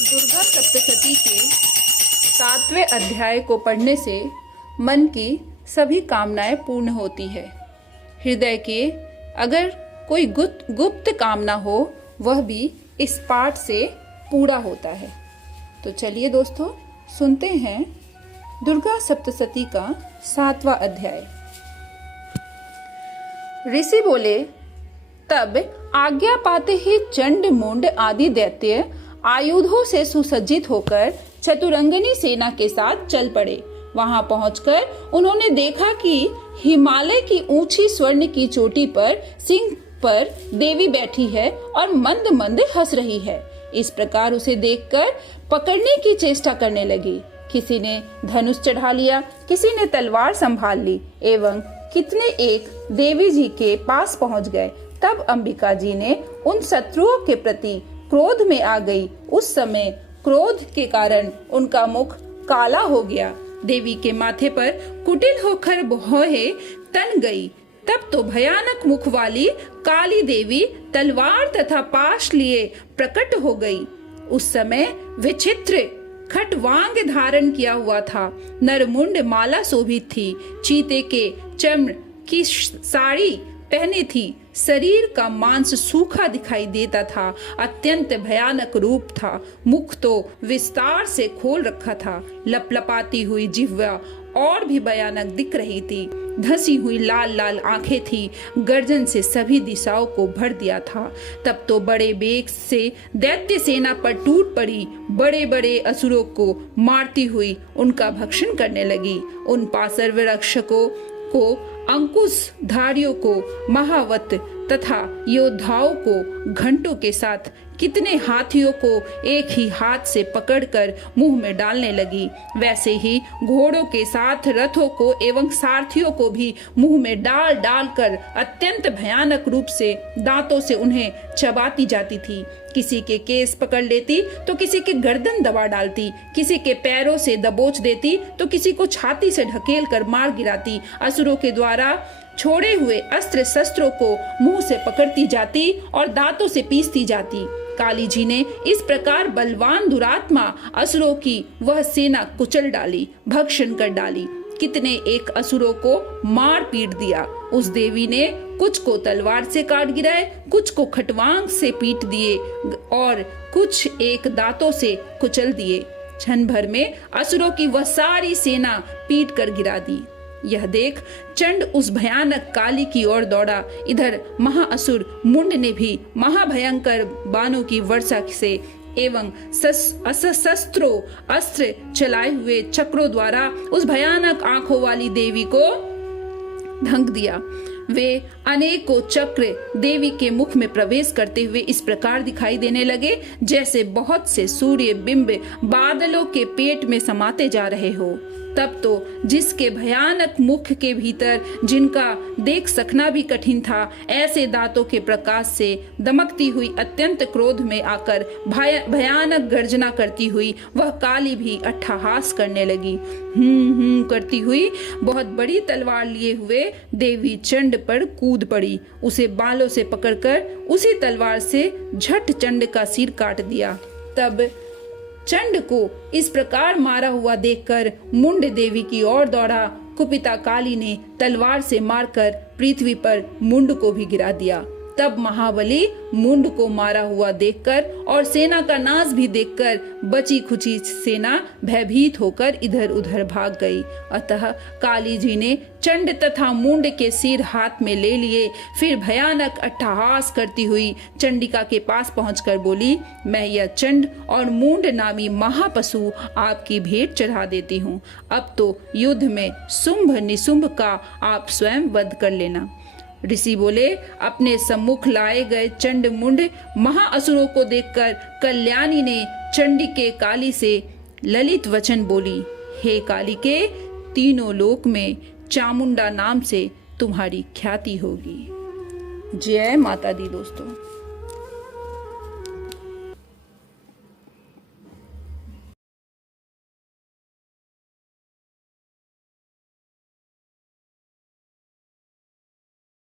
दुर्गा सप्तशती के 7वें अध्याय को पढ़ने से मन की सभी कामनाएं पूर्ण होती है। हृदय के अगर कोई गुप्त कामना हो वह भी इस पाठ से पूरा होता है। तो चलिए दोस्तों सुनते हैं दुर्गा सप्तशती का 7वां अध्याय। ऋषि बोले, तब आज्ञा पाते ही चंड मुंड आदि दैत्य आयुधों से सुसज्जित होकर चतुरंगनी सेना के साथ चल पड़े। वहां पहुंचकर उन्होंने देखा कि हिमालय की ऊंची स्वर्ण की चोटी पर सिंह पर देवी बैठी है और मंद मंद हंस रही है। इस प्रकार उसे देखकर पकड़ने की चेष्टा करने लगी। किसी ने धनुष चढ़ा लिया, किसी ने तलवार संभाल ली एवं कितने एक देवी जी के पास पहुंच गए। तब अंबिका जी ने उन शत्रुओं के प्रति क्रोध में आ गई। उस समय क्रोध के कारण उनका मुख काला हो गया। देवी के माथे पर कुटिल होकर भौहें तन गई। तब तो भयानक मुख वाली काली देवी तलवार तथा पाश लिए प्रकट हो गई। उस समय विचित्र खटवांग धारण किया हुआ था। नरमुंड माला शोभित थी। चीते के चर्म की साड़ी पहने थी। शरीर का मांस सूखा दिखाई देता था। अत्यंत भयानक रूप था। मुख तो विस्तार से खोल रखा था। लपलपाती हुई जिह्वा और भी भयानक दिख रही थी। धसी हुई लाल लाल आंखें थी। गर्जन से सभी दिशाओं को भर दिया था। तब तो बड़े बेग से दैत्य सेना पर टूट पड़ी। बड़े बड़े असुरों को मारती हुई उनका भक्षण करने लगी। उन पार्श्व रक्षकों को, अंकुशधारियों को, महावत तथा योद्धाओं को घंटों के साथ कितने हाथियों को एक ही हाथ से पकड़कर मुंह में डालने लगी। वैसे ही घोड़ों के साथ रथों को एवं सारथियों को भी मुंह में डाल डाल कर अत्यंत भयानक रूप से दांतों से उन्हें चबाती जाती थी। किसी के केस पकड़ लेती तो किसी के गर्दन दबा डालती। किसी के पैरों से दबोच देती तो किसी को छाती से ढकेल कर मार गिराती। असुरों के द्वारा छोड़े हुए अस्त्र शस्त्रों को मुंह से पकड़ती जाती और दांतों से पीसती जाती। काली जी ने इस प्रकार बलवान दुरात्मा असुरों की वह सेना कुचल डाली, भक्षण कर डाली। कितने एक असुरों को मार पीट दिया। उस देवी ने कुछ को तलवार से काट गिराए, कुछ को खटवांग से पीट दिए और कुछ एक दांतों से कुचल दिए। क्षण भर में असुरों की वह सारी सेना पीट कर गिरा दी। यह देख चंड उस भयानक काली की ओर दौड़ा। इधर महाअसुर मुंड ने भी महाभयंकर बाणों की वर्षा से एवं सशस्त्रों अस्त्र चलाए हुए चक्रों द्वारा उस भयानक आंखों वाली देवी को ढंक दिया। वे अनेकों चक्र देवी के मुख में प्रवेश करते हुए इस प्रकार दिखाई देने लगे जैसे बहुत से सूर्य बिंब बादलों के पेट में समाते जा रहे हो। तब तो जिसके भयानक मुख के भीतर जिनका देख सकना भी कठिन था, ऐसे दांतों के प्रकाश से दमकती हुई अत्यंत क्रोध में आकर भयानक गर्जना करती हुई वह काली भी अट्टहास करने लगी। करती हुई बहुत बड़ी तलवार लिए हुए देवी चंड पर कूद पड़ी। उसे बालों से पकड़कर उसी तलवार से झट चंड का सिर काट दिया। तब चंड को इस प्रकार मारा हुआ देखकर मुंड देवी की ओर दौड़ा। कुपिता काली ने तलवार से मारकर पृथ्वी पर मुंड को भी गिरा दिया। तब महाबली मुंड को मारा हुआ देखकर और सेना का नाश भी देखकर बची खुची सेना भयभीत होकर इधर उधर भाग गई। अतः काली जी ने चंड तथा मुंड के सिर हाथ में ले लिए। फिर भयानक अट्टहास करती हुई चंडिका के पास पहुंचकर बोली, मैं यह चंड और मुंड नामी महापशु आपकी भेंट चढ़ा देती हूँ। अब तो युद्ध में शुंभ निशुंभ का आप स्वयं वध कर लेना। ऋषि बोले, अपने सम्मुख लाए गए चंड मुंड महाअसुरों को देखकर कल्याणी ने चंडिके काली से ललित वचन बोली, हे कालिके, तीनों लोक में चामुंडा नाम से तुम्हारी ख्याति होगी। जय माता दी दोस्तों।